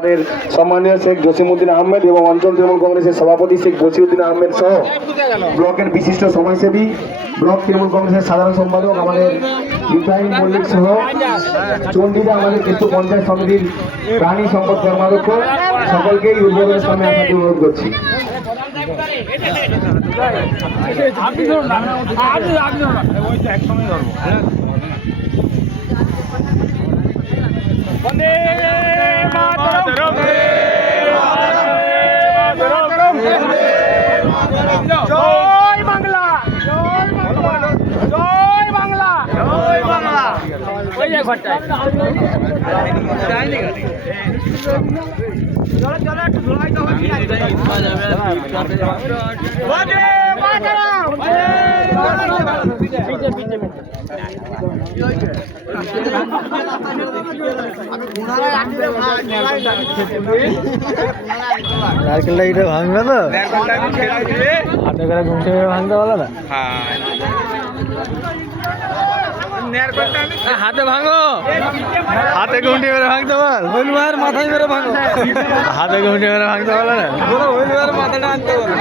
আমাদের সম্মানীয় শেখ জসিমউদ্দিন আহমেদ এবং অঞ্চল তৃণমূল কংগ্রেসের সভাপতি শেখ বসিউদ্দিন আহমেদ সহ ব্লকের বিশিষ্ট সমাজসেবী, ব্লক তৃণমূল কংগ্রেসের সাধারণ সম্পাদক আমাদের ইব্রাহিম মল্লিক সহ চণ্ডীদা আমাদের কেতু পঞ্চায়েত সমিতির প্রাণী সম্পদ কর্মাধ্যক্ষ সকলকেই উদ্বোধনের সামনে আসার অনুরোধ করছি। বন্দে মাতরম, জয় বাংলা, জয় বাংলা, জয় বাংলা, জয় বাংলা। ওই যে ঘরটা বন্দে মাতরম। নারকেলটা এটা ভাঙবে তো হাতে করে ঘুমটে ভাঙতে বলো না। হাতে ভাঙো, হাতে ঘুমটি মেরে ভাঙতে বল। হইলুয়ার মাথায় মেরে ভাঙো, হাতে ঘুমটি মেরে ভাঙতে বলো না। হইলুয়ার মাথাটা আনতে বলো।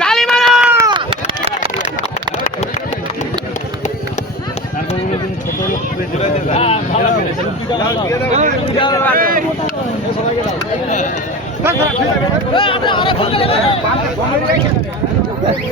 তালি মারো। ছোট